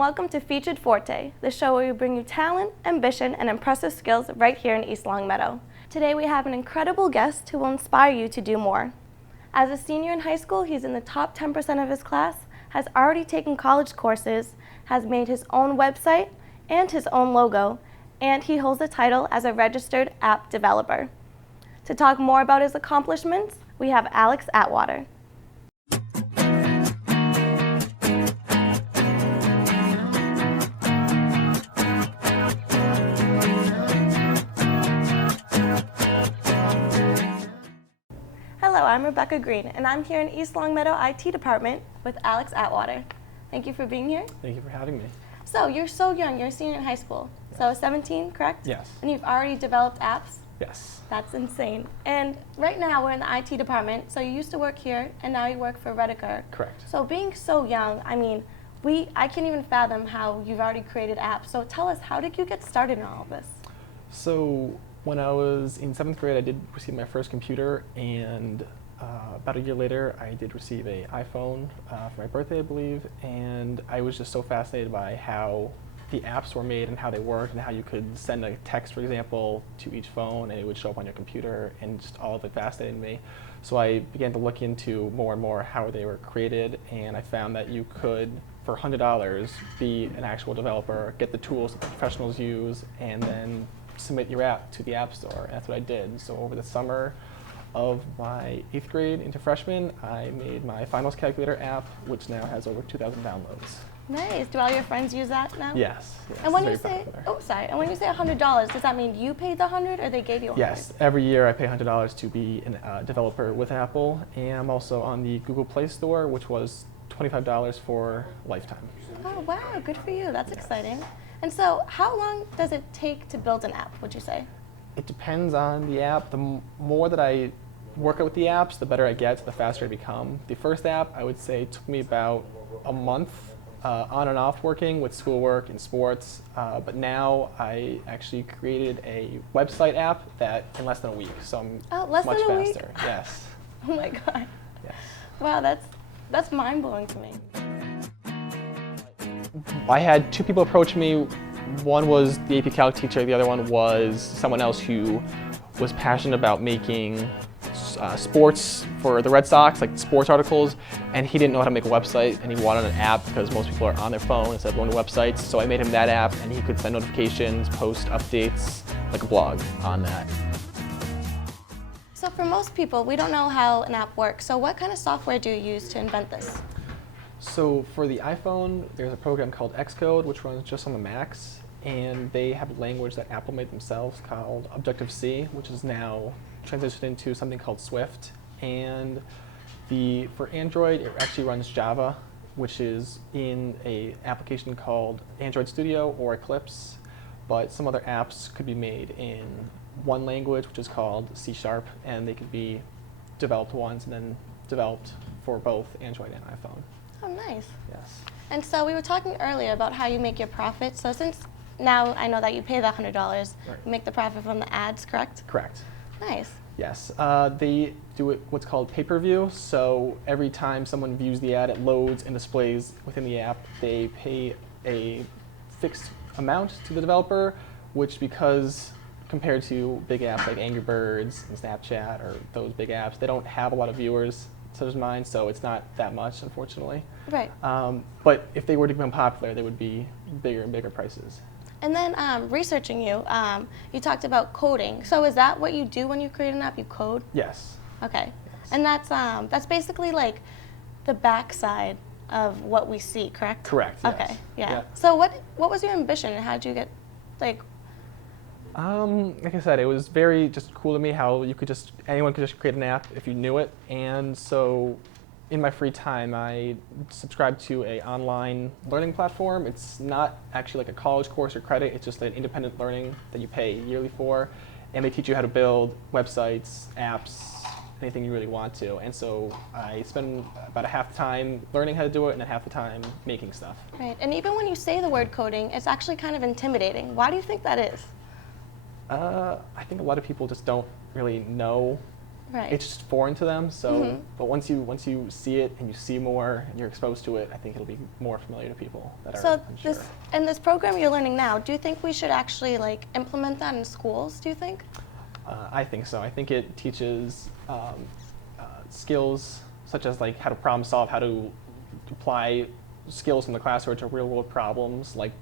welcome to Featured Forte, the show where we bring you talent, ambition, and impressive skills right here in East Longmeadow. Today we have an incredible guest who will inspire you to do more. As a senior in high school, he's in the top 10% of his class, has already taken college courses, has made his own website and his own logo, and he holds the title as a registered app developer. To talk more about his accomplishments, we have Alex Atwater. Hello, I'm Rebecca Green, and I'm here in East Longmeadow IT department with Alex Atwater. Thank you for being here. Thank you for having me. So, you're so young, you're a senior in high school. Yes. So 17, correct? Yes. And you've already developed apps? Yes. That's insane. And right now we're in the IT department, so you used to work here, and now you work for Rediker. Correct. So being so young, I mean, I can't even fathom how you've already created apps. So tell us, how did you get started in all of this? So when I was in 7th grade, I did receive my first computer, and about a year later, I did receive an iPhone for my birthday, I believe, and I was just so fascinated by how the apps were made and how they worked and how you could send a text, for example, to each phone and it would show up on your computer, and just all of it fascinated me. So I began to look into more and more how they were created, and I found that you could, for $100, be an actual developer, get the tools that professionals use, and then submit your app to the App Store. And that's what I did. So over the summer of my 8th grade into freshman, I made my finals calculator app, which now has over 2,000 downloads. Nice. Do all your friends use that now? Yes. And when you it's very say, popular. and when you say $100, does that mean you paid the $100 or they gave you $100? Yes, every year I pay $100 to be a developer with Apple, and I'm also on the Google Play Store, which was $25 for lifetime. Oh, wow. Good for you. That's exciting. And so how long does it take to build an app, would you say? It depends on the app. The more that I work out with the apps, the better I get, the faster I become. The first app, I would say, took me about a month on and off working with schoolwork and sports, but now I actually created a website app that in less than a week, so I'm less much than a faster. week? Yes. Oh my God. Yes. Wow, that's mind-blowing to me. I had two people approach me. One was the AP Calc teacher, the other one was someone else who was passionate about making sports for the Red Sox, like sports articles, and he didn't know how to make a website, and he wanted an app because most people are on their phone instead of going to websites. So I made him that app, and he could send notifications, post updates, like a blog on that. So for most people, we don't know how an app works. So what kind of software do you use to invent this? So for the iPhone, there's a program called Xcode, which runs just on the Macs, and they have a language that Apple made themselves called Objective-C, which is now transitioned into something called Swift. And for Android, it actually runs Java, which is in an application called Android Studio or Eclipse, but some other apps could be made in one language, which is called C#, and they could be developed once and then developed for both Android and iPhone. Oh, nice. Yes. And so we were talking earlier about how you make your profit. So since now I know that you pay the $100, Right. you make the profit from the ads, correct? Correct. Nice. Yes. They do it what's called pay-per-view. So every time someone views the ad, it loads and displays within the app. They pay a fixed amount to the developer, which, because compared to big apps like Angry Birds and Snapchat or those big apps, they don't have a lot of viewers such as mine, so it's not that much, unfortunately. Right. But if they were to become popular, they would be bigger and bigger prices. And then researching you, you talked about coding. So is that what you do when you create an app? You code? Yes. Okay. Yes. And that's basically like the backside of what we see, correct? Correct. Yes. Okay. Yeah. Yeah. So what was your ambition, and how did you get like? Like I said, it was very just cool to me how anyone could just create an app if you knew it. And so in my free time, I subscribe to an online learning platform. It's not actually like a college course or credit. It's just an independent learning that you pay yearly for. And they teach you how to build websites, apps, anything you really want to. And so I spend about half the time learning how to do it and then half the time making stuff. Right. And even when you say the word coding, it's actually kind of intimidating. Why do you think that is? I think a lot of people just don't really know Right. it's just foreign to them. So, but once you see it and you see more and you're exposed to it, I think it'll be more familiar to people that are So unsure. in this program you're learning now, do you think we should actually like implement that in schools, do you think? I think so. I think it teaches skills such as like how to problem solve, how to apply skills from the classroom to real world problems. Like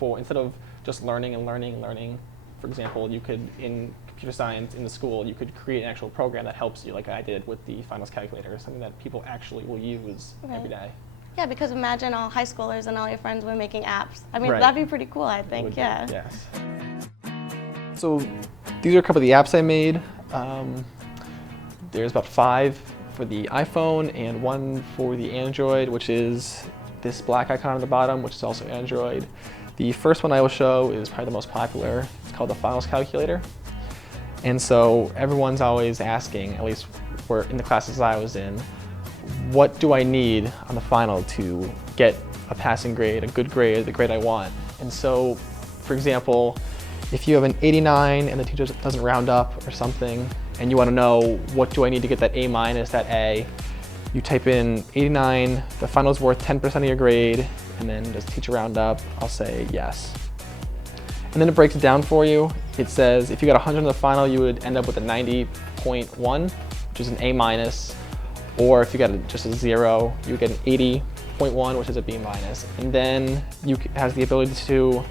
instead of just learning and learning and learning, for example, you could in computer science in the school, you could create an actual program that helps you, like I did with the finals calculator, something that people actually will use every day. Yeah, because imagine all high schoolers and all your friends were making apps. I mean, Right. that'd be pretty cool, I think. Would be, Yeah. yes. So these are a couple of the apps I made. There's about 5 for the iPhone and 1 for the Android, which is this black icon on the bottom, which is also Android. The first one I will show is probably the most popular. It's called the finals calculator. And so everyone's always asking, at least in the classes I was in, what do I need on the final to get a passing grade, a good grade, the grade I want? And so, for example, if you have an 89 and the teacher doesn't round up or something, and you want to know what do I need to get that A minus, that A, you type in 89, the final's worth 10% of your grade, and then does the teacher round up? I'll say yes. And then it breaks it down for you. It says if you got 100 in the final, you would end up with a 90.1, which is an A minus. Or if you got just a 0, you would get an 80.1, which is a B minus. And then you has the ability to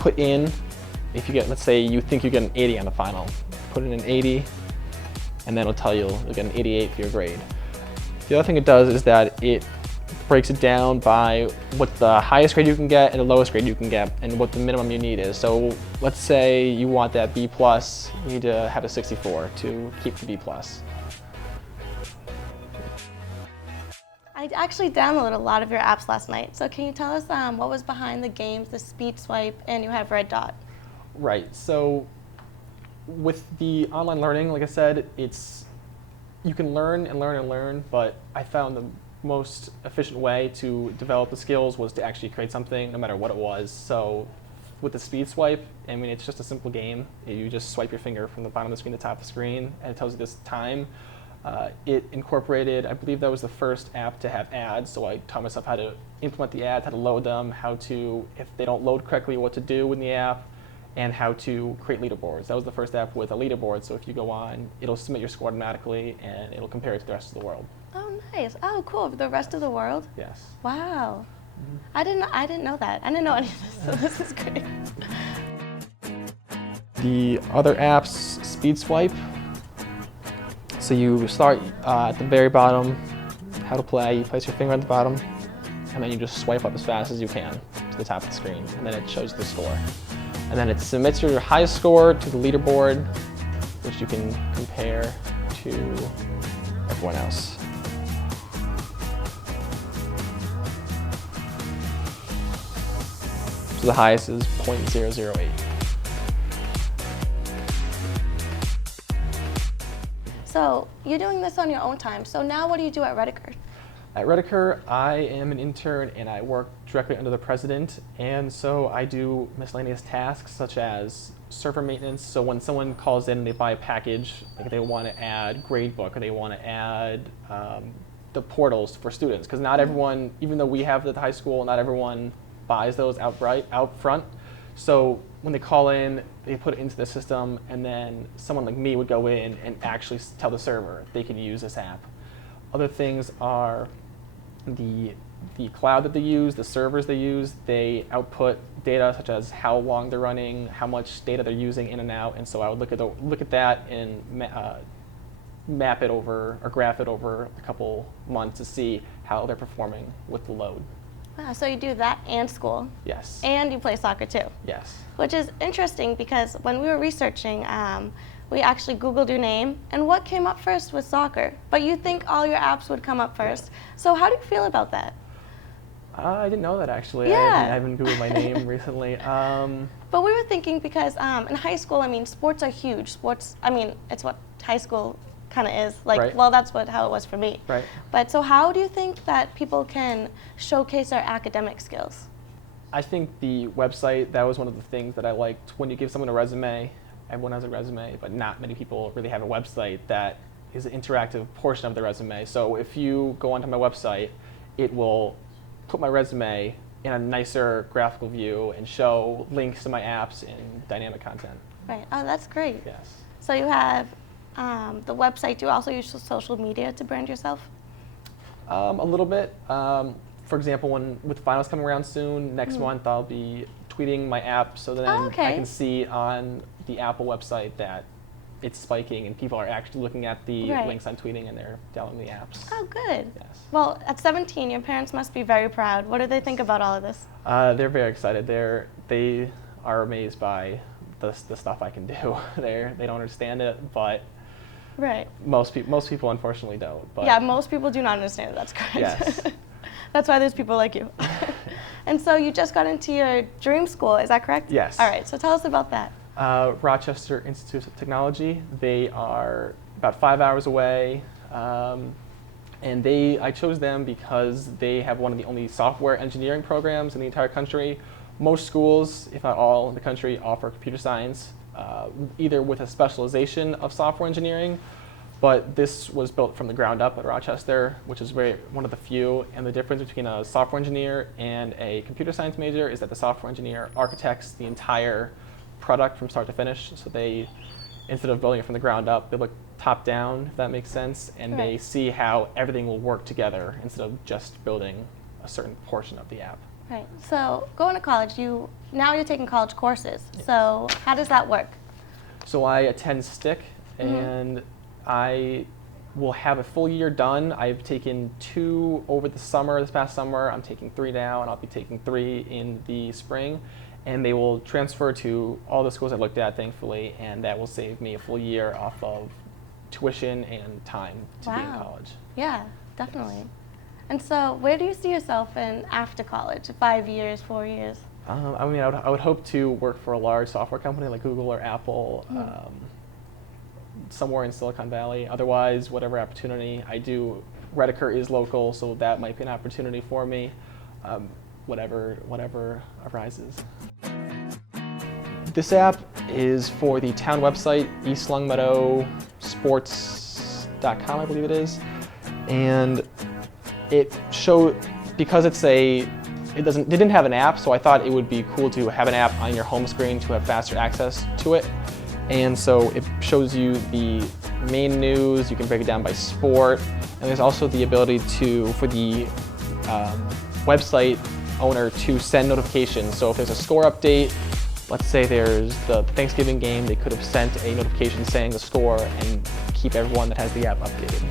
put in, if you get, let's say you think you get an 80 on the final, put in an 80, and then it'll tell you you'll get an 88 for your grade. The other thing it does is that it breaks it down by what the highest grade you can get and the lowest grade you can get and what the minimum you need is. So let's say you want that B+, you need to have a 64 to keep the B+. I actually downloaded a lot of your apps last night. So can you tell us what was behind the games, the speed swipe, and you have Red Dot? Right, so with the online learning, like I said, you can learn and learn and learn, but I found the most efficient way to develop the skills was to actually create something, no matter what it was. So with the speed swipe, I mean, it's just a simple game. You just swipe your finger from the bottom of the screen to the top of the screen, and it tells you this time. It incorporated, I believe that was the first app to have ads, so I taught myself how to implement the ads, how to load them, how to, if they don't load correctly, what to do in the app, and how to create leaderboards. That was the first app with a leaderboard, so if you go on, it'll submit your score automatically, and it'll compare it to the rest of the world. Oh, nice. Oh, cool. The rest of the world? Yes. Wow. I didn't know that. I didn't know any of this, so this is great. The other apps, speed swipe. So you start at the very bottom, how to play, you place your finger at the bottom, and then you just swipe up as fast as you can to the top of the screen, and then it shows the score. And then it submits your highest score to the leaderboard, which you can compare to everyone else. So the highest is 0.008. So you're doing this on your own time. So now what do you do at Rediker? At Rediker, I am an intern and I work directly under the president, and so I do miscellaneous tasks such as server maintenance. So when someone calls in and they buy a package, like they want to add gradebook or they want to add the portals for students, because not everyone, even though we have it at the high school, not everyone buys those out front. So when they call in, they put it into the system, and then someone like me would go in and actually tell the server they can use this app. Other things are the cloud that they use, the servers they use. They output data such as how long they're running, how much data they're using in and out, and so I would look at that and map it over or graph it over a couple months to see how they're performing with the load. Wow, so you do that and school. Yes. And you play soccer too. Yes. Which is interesting because when we were researching, we actually Googled your name, and what came up first was soccer. But you think all your apps would come up first. So how do you feel about that? I didn't know that actually. Yeah. I haven't Googled my name recently. But we were thinking because in high school, I mean, sports are huge. Sports, I mean, it's what high school kind of is. Like, right. Well, that's how it was for me. Right. But so how do you think that people can showcase our academic skills? I think the website, that was one of the things that I liked. When you give someone a resume, everyone has a resume, but not many people really have a website that is an interactive portion of the resume. So if you go onto my website, it will put my resume in a nicer graphical view and show links to my apps and dynamic content. Right. Oh, that's great. Yes. So you have the website. Do you also use social media to brand yourself? A little bit. For example, with finals coming around soon, next month I'll be tweeting my app so that I can see on the Apple website that it's spiking and people are actually looking at the links I'm tweeting and they're downloading the apps. Oh, good. Yes. Well, at 17, your parents must be very proud. What do they think about all of this? They're very excited. They are amazed by the stuff I can do. They don't understand it, but most people unfortunately don't. But yeah, most people do not understand it. That's correct. Yes. That's why there's people like you. And so you just got into your dream school, is that correct? Yes. All right, so tell us about that. Rochester Institute of Technology. They are about 5 hours away, and I chose them because they have one of the only software engineering programs in the entire country. Most schools, if not all in the country, offer computer science, either with a specialization of software engineering, but this was built from the ground up at Rochester, which is one of the few. And the difference between a software engineer and a computer science major is that the software engineer architects the entire product from start to finish. So they, instead of building it from the ground up, they look top down, if that makes sense, and they see how everything will work together instead of just building a certain portion of the app. Right. So going to college, now you're taking college courses. Yes. So how does that work? So I attend STIC, and I will have a full year done. I've taken 2 over this past summer. I'm taking 3 now, and I'll be taking 3 in the spring. And they will transfer to all the schools I looked at, thankfully, and that will save me a full year off of tuition and time to be in college. Yeah, definitely. Yes. And so where do you see yourself in after college, 5 years, 4 years? I would hope to work for a large software company like Google or Apple, somewhere in Silicon Valley. Otherwise, whatever opportunity I do, Reddiker is local, so that might be an opportunity for me. Whatever arises. This app is for the town website, eastlongmeadowsports.com, I believe it is, and because they didn't have an app, so I thought it would be cool to have an app on your home screen to have faster access to it. And so it shows you the main news. You can break it down by sport, and there's also the ability for the website owner to send notifications. So if there's a score update, let's say there's the Thanksgiving game, they could have sent a notification saying the score and keep everyone that has the app updated.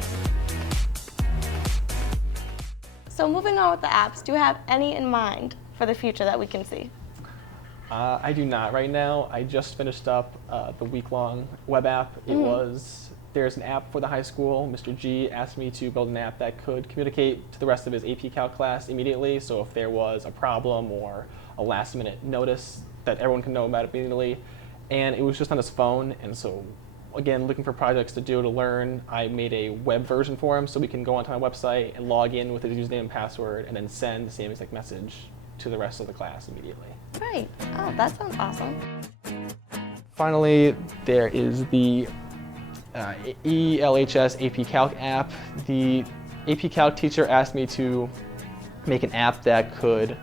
So moving on with the apps, do you have any in mind for the future that we can see? I do not right now. I just finished up the week-long web app. There's an app for the high school. Mr. G asked me to build an app that could communicate to the rest of his AP Calc class immediately. So if there was a problem or a last-minute notice, that everyone can know about it immediately. And it was just on his phone. And so, again, looking for projects to do to learn, I made a web version for him so we can go onto my website and log in with his username and password and then send the same exact message to the rest of the class immediately. Right. Oh, that sounds awesome. Finally, there is the ELHS AP Calc app. The AP Calc teacher asked me to make an app that could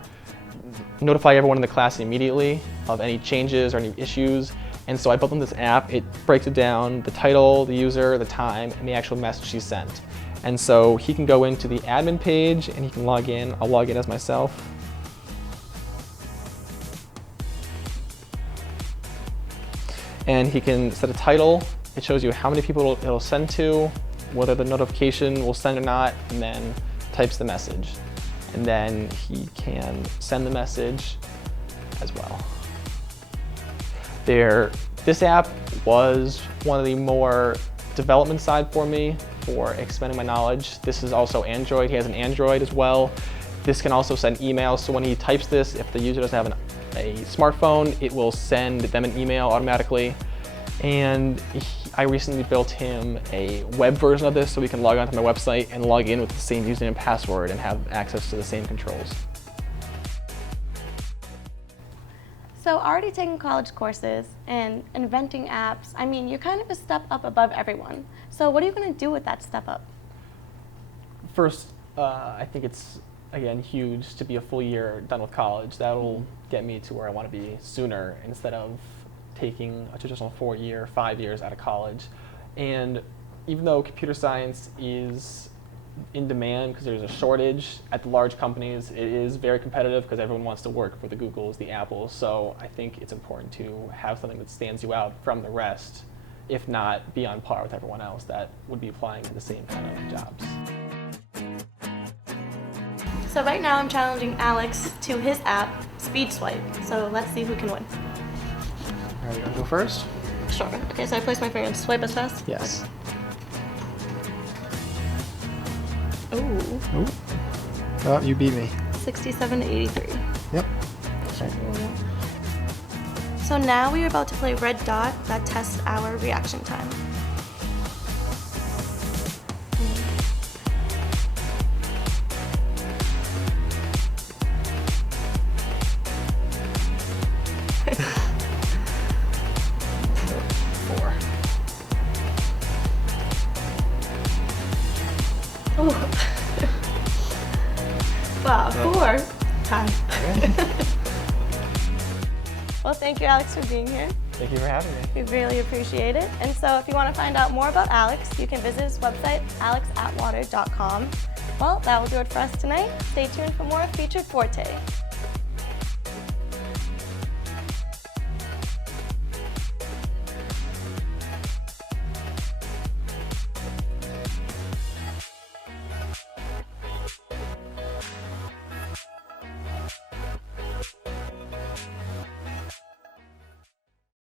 notify everyone in the class immediately of any changes or any issues. And so I built them this app. It breaks it down, the title, the user, the time, and the actual message she sent. And so he can go into the admin page and he can log in. I'll log in as myself. And he can set a title. It shows you how many people it'll send to, whether the notification will send or not, and then types the message. And then he can send the message as well. This app was one of the more development side for me for expanding my knowledge. This is also Android. He has an Android as well. This can also send emails. So when he types this, if the user doesn't have a smartphone, it will send them an email automatically. And I recently built him a web version of this so we can log onto my website and log in with the same username and password and have access to the same controls. So already taking college courses and inventing apps, I mean, you're kind of a step up above everyone. So what are you going to do with that step up? First, I think it's, again, huge to be a full year done with college. That'll get me to where I want to be sooner instead of taking a traditional 4-year, 5 years out of college. And even though computer science is in demand because there's a shortage at the large companies, it is very competitive because everyone wants to work for the Googles, the Apples. So I think it's important to have something that stands you out from the rest, if not be on par with everyone else that would be applying to the same kind of jobs. So right now I'm challenging Alex to his app, Speed Swipe. So let's see who can win. Are you going to go first? Sure. Okay, so I place my finger and swipe as fast? Yes. Ooh. Ooh. Oh, you beat me. 67 to 83. Yep. So now we are about to play Red Dot that tests our reaction time. Wow, 4. Time. Well, thank you, Alex, for being here. Thank you for having me. We really appreciate it. And so if you want to find out more about Alex, you can visit his website, alexatwater.com. Well, that will do it for us tonight. Stay tuned for more Featured Forte.